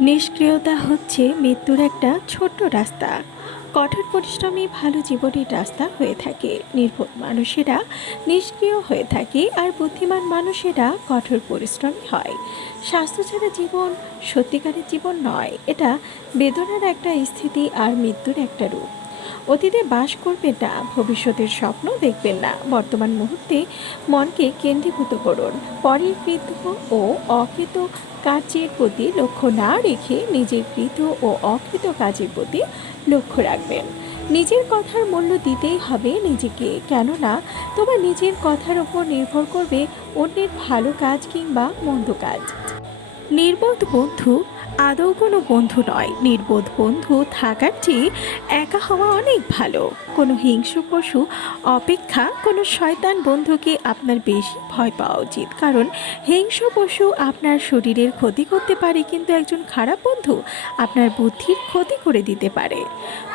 নিষ্ক্রিয়তা হচ্ছে মৃত্যুর একটা ছোট্ট রাস্তা। কঠোর পরিশ্রমী ভালো জীবনের রাস্তা হয়ে থাকে। নির্ভর মানুষেরা নিষ্ক্রিয় হয়ে থাকে আর বুদ্ধিমান মানুষেরা কঠোর পরিশ্রমী হয়। স্বাস্থ্য ছাড়া জীবন সত্যিকারের জীবন নয়। এটা বেদনার একটা স্থিতি আর মৃত্যুর একটা রূপ। অতীতে বাস করবেন না, ভবিষ্যতের স্বপ্ন দেখবেন না। বর্তমান মুহূর্তে মনকে কেন্দ্রীভূত করুন। পরের কৃত ও অকৃত কাজের প্রতি লক্ষ্য না রেখে নিজের কৃত ও অকৃত কাজের প্রতি লক্ষ্য রাখবেন। নিজের কথার মূল্য দিতেই হবে নিজেকে। কেননা, তোমার নিজের কথার ওপর নির্ভর করবে অন্যের ভালো কাজ কিংবা মন্দ কাজ। নির্বোধ বন্ধু আদৌ কোনো বন্ধু নয়। নির্বোধ বন্ধু থাকার চেয়ে একা হওয়া অনেক ভালো। কোনো হিংস্র পশু অপেক্ষা শয়তান বন্ধুকে আপনার বেশি ভয় পাওয়া উচিত। কারণ হিংস্র পশু আপনার শরীরের ক্ষতি করতে পারে, কিন্তু একজন খারাপ বন্ধু আপনার বুদ্ধির ক্ষতি করে দিতে পারে।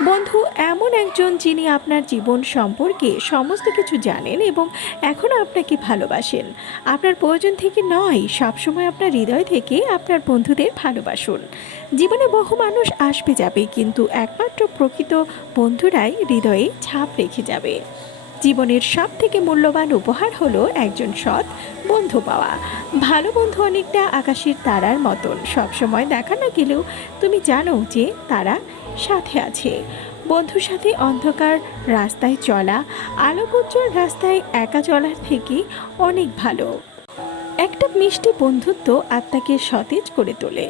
বন্ধু, এমন একজন যিনি আপনার জীবন সম্পর্কে সমস্ত কিছু জানেন এবং এখনও আপনাকে ভালোবাসেন। আপনার প্রয়োজন থেকে নয়, সবসময় আপনার হৃদয় থেকে আপনার বন্ধুদের ভালোবাসুন। জীবনে বহু মানুষ আসবে যাবে, কিন্তু একমাত্র প্রকৃত বন্ধুরাই হৃদয়ে ছাপ রেখে যাবে। জীবনের সব থেকে মূল্যবান উপহার হলো একজন সৎ বন্ধু পাওয়া। ভালো বন্ধু অনেকটা আকাশের তারার মতন। সবসময় দেখা না গেলেও তুমি জানো যে তারা সাথে আছে। বন্ধুর সাথে অন্ধকার রাস্তায় চলা, আলোকোজ্জ্বল রাস্তায় একা চলার থেকে অনেক ভালো। একটা মিষ্টি বন্ধুত্ব আত্মাকে সতেজ করে তোলে।